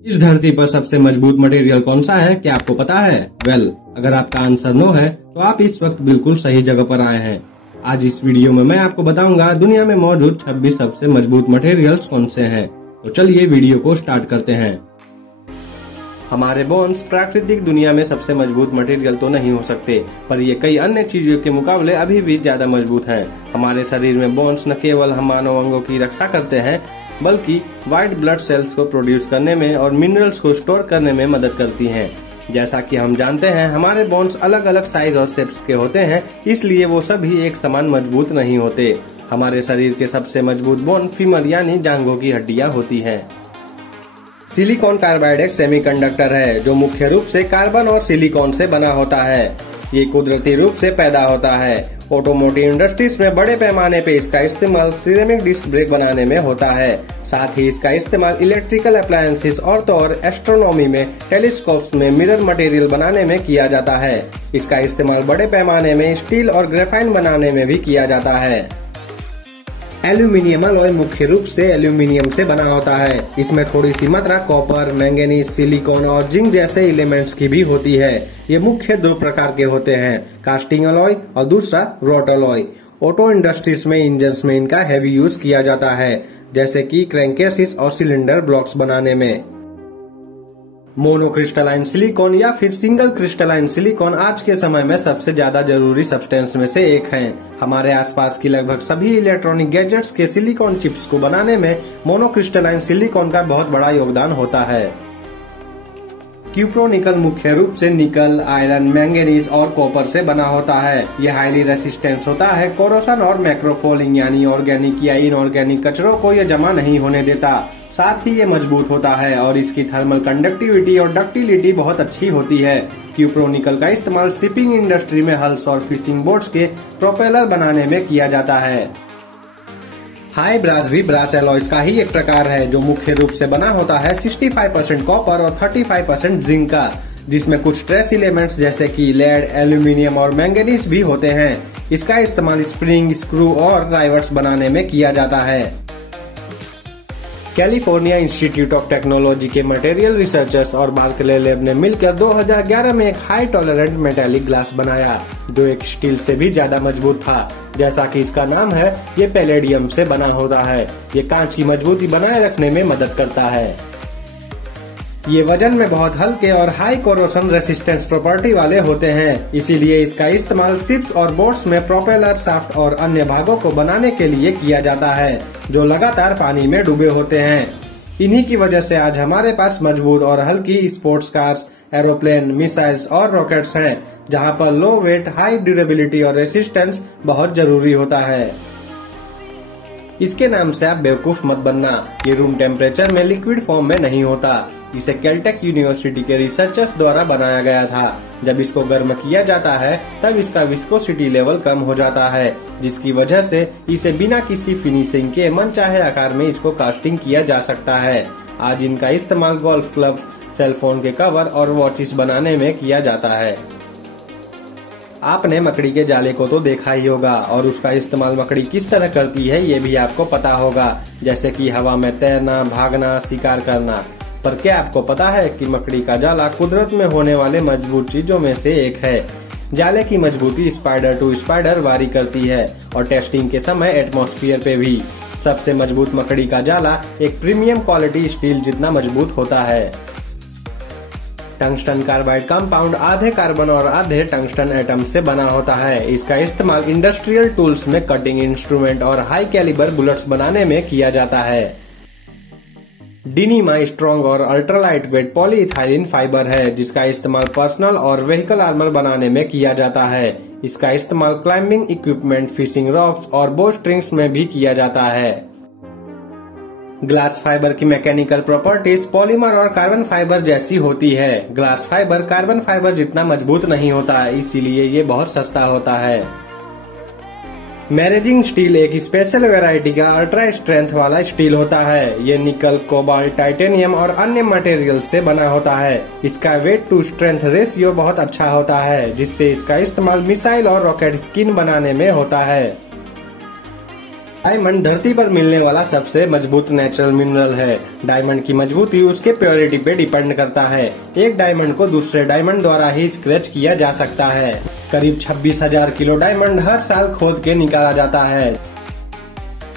इस धरती पर सबसे मजबूत मटेरियल कौन सा है, क्या आपको पता है? अगर आपका आंसर नो है तो आप इस वक्त बिल्कुल सही जगह पर आए हैं। आज इस वीडियो में मैं आपको बताऊंगा दुनिया में मौजूद 26 सबसे मजबूत मटेरियल्स कौन से हैं। तो चलिए वीडियो को स्टार्ट करते हैं। हमारे बोन्स प्राकृतिक दुनिया में सबसे मजबूत मटेरियल तो नहीं हो सकते, पर ये कई अन्य चीजों के मुकाबले अभी भी ज्यादा मजबूत हैं। हमारे शरीर में बोन्स न केवल हम मानव अंगों की रक्षा करते हैं, बल्कि व्हाइट ब्लड सेल्स को प्रोड्यूस करने में और मिनरल्स को स्टोर करने में मदद करती हैं। जैसा कि हम जानते हैं, हमारे बोन्स अलग अलग साइज और शेप्स के होते हैं, इसलिए वो सभी एक समान मजबूत नहीं होते। हमारे शरीर के सबसे मजबूत बोन फीमर यानी जांघों की हड्डियां होती है। सिलिकॉन कार्बाइड एक सेमीकंडक्टर है जो मुख्य रूप से कार्बन और सिलिकॉन से बना होता है। ये कुदरती रूप से पैदा होता है। ऑटोमोटिव इंडस्ट्रीज में बड़े पैमाने पे इसका इस्तेमाल सिरेमिक डिस्क ब्रेक बनाने में होता है। साथ ही इसका इस्तेमाल इलेक्ट्रिकल अप्लायंसेस और एस्ट्रोनॉमी में टेलीस्कोप्स में मिरर मटेरियल बनाने में किया जाता है। इसका इस्तेमाल बड़े पैमाने में स्टील और ग्रेफाइन बनाने में भी किया जाता है। एल्यूमिनियम अलॉय मुख्य रूप से एल्यूमिनियम से बना होता है। इसमें थोड़ी सी मात्रा कॉपर, मैंगनीज, सिलिकॉन और जिंक जैसे एलिमेंट्स की भी होती है। ये मुख्य दो प्रकार के होते हैं, कास्टिंग अलॉय और दूसरा रॉट अलॉय। ऑटो इंडस्ट्रीज में इंजन्स में इनका हैवी यूज किया जाता है, जैसे कि क्रैंकेसिस और सिलेंडर ब्लॉक्स बनाने में। मोनोक्रिस्टलाइन सिलिकॉन या फिर सिंगल क्रिस्टलाइन सिलिकॉन आज के समय में सबसे ज्यादा जरूरी सब्सटेंस में से एक है। हमारे आसपास की लगभग सभी इलेक्ट्रॉनिक गैजेट्स के सिलिकॉन चिप्स को बनाने में मोनोक्रिस्टलाइन सिलिकॉन का बहुत बड़ा योगदान होता है। क्यूप्रो निकल मुख्य रूप से निकल, आयरन, मैंगनीज और कॉपर से बना होता है। यह हाईली रेसिस्टेंस होता है कोरोशन और मैक्रोफोलिंग यानी ऑर्गेनिक या इनऑर्गेनिक कचरों को यह जमा नहीं होने देता। साथ ही ये मजबूत होता है और इसकी थर्मल कंडक्टिविटी और डक्टिलिटी बहुत अच्छी होती है। क्यूप्रो निकल का इस्तेमाल शिपिंग इंडस्ट्री में हल्स और फिशिंग बोट्स के प्रोपेलर बनाने में किया जाता है। हाई ब्रास भी ब्रास एलॉयज का ही एक प्रकार है जो मुख्य रूप से बना होता है 65% कॉपर और 35% जिंक का, जिसमें कुछ ट्रेस एलिमेंट्स जैसे कि लेड, एल्यूमिनियम और मैंगनीज भी होते हैं। इसका इस्तेमाल स्प्रिंग, स्क्रू और राइवर्स बनाने में किया जाता है। कैलिफोर्निया इंस्टीट्यूट ऑफ टेक्नोलॉजी के मटेरियल रिसर्चर्स और बार्कले लैब ने मिलकर 2011 में एक हाई टॉलरेंट मेटालिक ग्लास बनाया जो एक स्टील से भी ज्यादा मजबूत था। जैसा कि इसका नाम है, ये पैलेडियम से बना होता है। ये कांच की मजबूती बनाए रखने में मदद करता है। ये वजन में बहुत हल्के और हाई कोरोशन रेसिस्टेंस प्रॉपर्टी वाले होते हैं, इसीलिए इसका इस्तेमाल शिप्स और बोट्स में प्रोपेलर, शाफ्ट और अन्य भागों को बनाने के लिए किया जाता है जो लगातार पानी में डूबे होते हैं। इन्हीं की वजह से आज हमारे पास मजबूत और हल्की स्पोर्ट्स कार्स, एरोप्लेन, मिसाइल्स और रॉकेट्स हैं, जहां पर लो वेट, हाई ड्यूरेबिलिटी और रेसिस्टेंस बहुत जरूरी होता है। इसके नाम से आप बेवकूफ मत बनना। ये रूम टेम्परेचर में लिक्विड फॉर्म में नहीं होता। इसे कैलटेक यूनिवर्सिटी के रिसर्चर्स द्वारा बनाया गया था। जब इसको गर्म किया जाता है तब इसका विस्कोसिटी लेवल कम हो जाता है, जिसकी वजह से इसे बिना किसी फिनिशिंग के मनचाहे आकार में इसको कास्टिंग किया जा सकता है। आज इनका इस्तेमाल गोल्फ क्लब्स, सेलफोन के कवर और वॉचेस बनाने में किया जाता है। आपने मकड़ी के जाले को तो देखा ही होगा और उसका इस्तेमाल मकड़ी किस तरह करती है ये भी आपको पता होगा, जैसे कि हवा में तैरना, भागना, शिकार करना। पर क्या आपको पता है कि मकड़ी का जाला कुदरत में होने वाले मजबूत चीजों में से एक है। जाले की मजबूती स्पाइडर टू स्पाइडर वारी करती है और टेस्टिंग के समय एटमॉस्फेयर पे भी। सबसे मजबूत मकड़ी का जाला एक प्रीमियम क्वालिटी स्टील जितना मजबूत होता है। टंगस्टन कार्बाइड कंपाउंड आधे कार्बन और आधे टंगस्टन एटम से बना होता है। इसका इस्तेमाल इंडस्ट्रियल टूल्स में कटिंग इंस्ट्रूमेंट और हाई कैलिबर बुलेट्स बनाने में किया जाता है। डिनिमा स्ट्रॉन्ग और अल्ट्रालाइट वेट पॉलीइथाइलिन फाइबर है जिसका इस्तेमाल पर्सनल और व्हीकल आर्मर बनाने में किया जाता है। इसका इस्तेमाल क्लाइंबिंग इक्विपमेंट, फिशिंग रॉड्स और बो स्ट्रिंग्स में भी किया जाता है। ग्लास फाइबर की मैकेनिकल प्रॉपर्टीज पॉलीमर और कार्बन फाइबर जैसी होती है। ग्लास फाइबर कार्बन फाइबर जितना मजबूत नहीं होता, इसीलिए ये बहुत सस्ता होता है। मैनेजिंग स्टील एक स्पेशल वैरायटी का अल्ट्रा स्ट्रेंथ वाला स्टील होता है। ये निकल, कोबाल्ट, टाइटेनियम और अन्य मटेरियल से बना होता है। इसका वेट टू स्ट्रेंथ रेशियो बहुत अच्छा होता है, जिससे इसका इस्तेमाल मिसाइल और रॉकेट स्किन बनाने में होता है। डायमंड धरती पर मिलने वाला सबसे मजबूत नेचुरल मिनरल है। डायमंड की मजबूती उसके प्योरिटी पे डिपेंड करता है। एक डायमंड को दूसरे डायमंड द्वारा ही स्क्रैच किया जा सकता है। करीब 26,000 किलो डायमंड हर साल खोद के निकाला जाता है।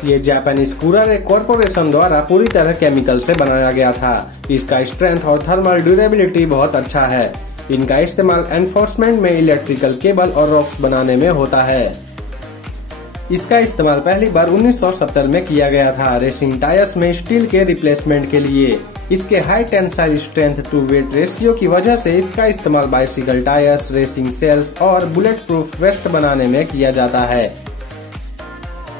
ये जापानीज कुरर एक कॉरपोरेशन द्वारा पूरी तरह केमिकल से बनाया गया था। इसका स्ट्रेंथ और थर्मल ड्यूरेबिलिटी बहुत अच्छा है। इनका इस्तेमाल एनफोर्समेंट में इलेक्ट्रिकल केबल और रॉक्स बनाने में होता है। इसका इस्तेमाल पहली बार 1970 में किया गया था रेसिंग टायर्स में स्टील के रिप्लेसमेंट के लिए। इसके high tensile strength to weight ratio की वजह से इसका इस्तेमाल बाइसिकल टायर्स, रेसिंग सेल्स और बुलेट प्रूफ वेस्ट बनाने में किया जाता है।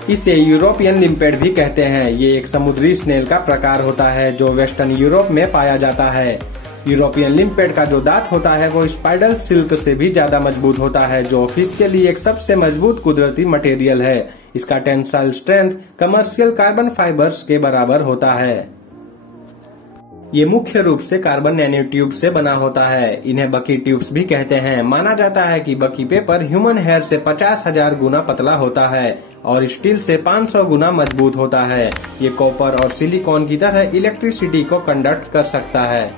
इसे यूरोपियन लिम्पेड भी कहते हैं। ये एक समुद्री स्नेल का प्रकार होता है जो वेस्टर्न यूरोप में पाया जाता है। यूरोपियन लिम्पेड का जो दांत होता है वो स्पाइडल सिल्क से भी ज्यादा मजबूत होता है, जो ऑफिशियली एक सबसे मजबूत कुदरती मटेरियल है। इसका tensile strength commercial carbon fibres के बराबर होता है। ये मुख्य रूप से कार्बन नैनो ट्यूब से बना होता है। इन्हें बकी ट्यूब्स भी कहते हैं। माना जाता है कि बकी पेपर ह्यूमन हेयर से 50,000 गुना पतला होता है और स्टील से 500 गुना मजबूत होता है। ये कॉपर और सिलिकॉन की तरह इलेक्ट्रिसिटी को कंडक्ट कर सकता है।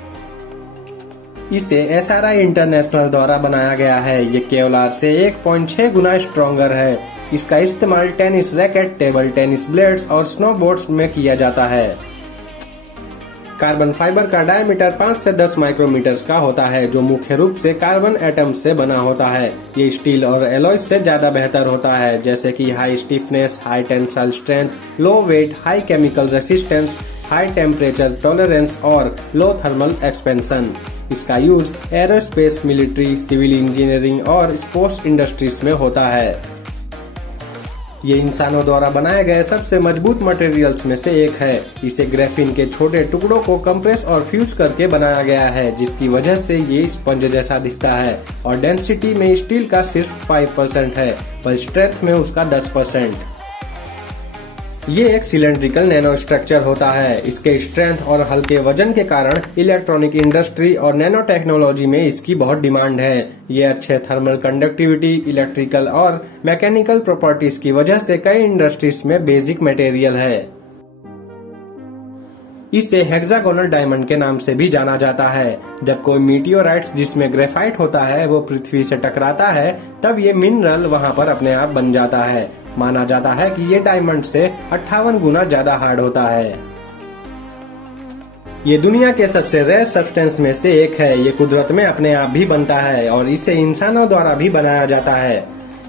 इसे SRI इंटरनेशनल द्वारा बनाया गया है। ये केवलार से 1.6 गुना स्ट्रॉन्गर है। इसका इस्तेमाल tennis racket, table tennis blades और स्नोबोर्ड्स में किया जाता है। कार्बन फाइबर का डायमीटर 5 से 10 माइक्रोमीटर्स का होता है, जो मुख्य रूप से कार्बन एटम्स से बना होता है। ये स्टील और एलॉय से ज्यादा बेहतर होता है, जैसे कि high stiffness, high tensile strength, low weight, high chemical resistance, high temperature tolerance और लो थर्मल एक्सपेंशन। इसका use aerospace, military, civil engineering और स्पोर्ट्स इंडस्ट्रीज में होता है। ये इंसानों द्वारा बनाए गए सबसे मजबूत मटेरियल्स में से एक है। इसे ग्रेफिन के छोटे टुकड़ों को कंप्रेस और फ्यूज करके बनाया गया है, जिसकी वजह से ये स्पंज जैसा दिखता है और डेंसिटी में स्टील का सिर्फ 5% है, पर स्ट्रेंथ में उसका 10%। ये एक सिलेंड्रिकल नैनो स्ट्रक्चर होता है। इसके स्ट्रेंथ और हल्के वजन के कारण इलेक्ट्रॉनिक इंडस्ट्री और नैनो टेक्नोलॉजी में इसकी बहुत डिमांड है। ये अच्छे थर्मल कंडक्टिविटी, इलेक्ट्रिकल और मैकेनिकल प्रॉपर्टीज की वजह से कई इंडस्ट्रीज में बेसिक मटेरियल है। इसे हेक्सागोनल डायमंड के नाम से भी जाना जाता है। जब कोई मीटियोराइट्स जिसमें ग्रेफाइट होता है वो पृथ्वी से टकराता है, तब ये मिनरल वहां पर अपने आप बन जाता है। माना जाता है कि ये डायमंड से 58 गुना ज्यादा हार्ड होता है। ये दुनिया के सबसे रेयर सब्सटेंस में से एक है। ये कुदरत में अपने आप भी बनता है और इसे इंसानों द्वारा भी बनाया जाता है।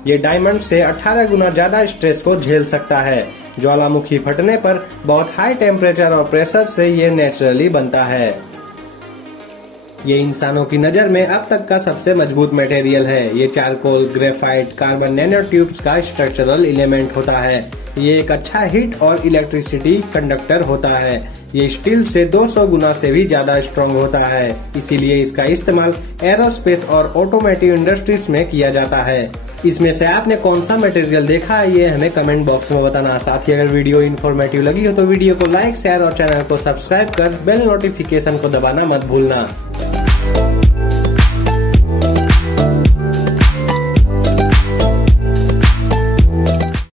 ये डायमंड से 18 गुना ज्यादा स्ट्रेस को झेल सकता है। ज्वालामुखी फटने पर बहुत हाई टेम्परेचर और प्रेशर से ये नेचुरली बनता है। ये इंसानों की नजर में अब तक का सबसे मजबूत मटेरियल है। ये charcoal, graphite, carbon nano tubes का स्ट्रक्चरल एलिमेंट होता है। ये एक अच्छा हीट और इलेक्ट्रिसिटी कंडक्टर होता है। ये स्टील से 200 गुना से भी ज्यादा स्ट्रॉन्ग होता है, इसीलिए इसका इस्तेमाल एरोस्पेस और ऑटोमोटिव इंडस्ट्रीज में किया जाता है। इसमें से आपने कौन सा मटेरियल देखा है ये हमें कमेंट बॉक्स में बताना। साथ ही अगर वीडियो इन्फॉर्मेटिव लगी हो तो वीडियो को लाइक, शेयर और चैनल को सब्सक्राइब कर बेल नोटिफिकेशन को दबाना मत भूलना।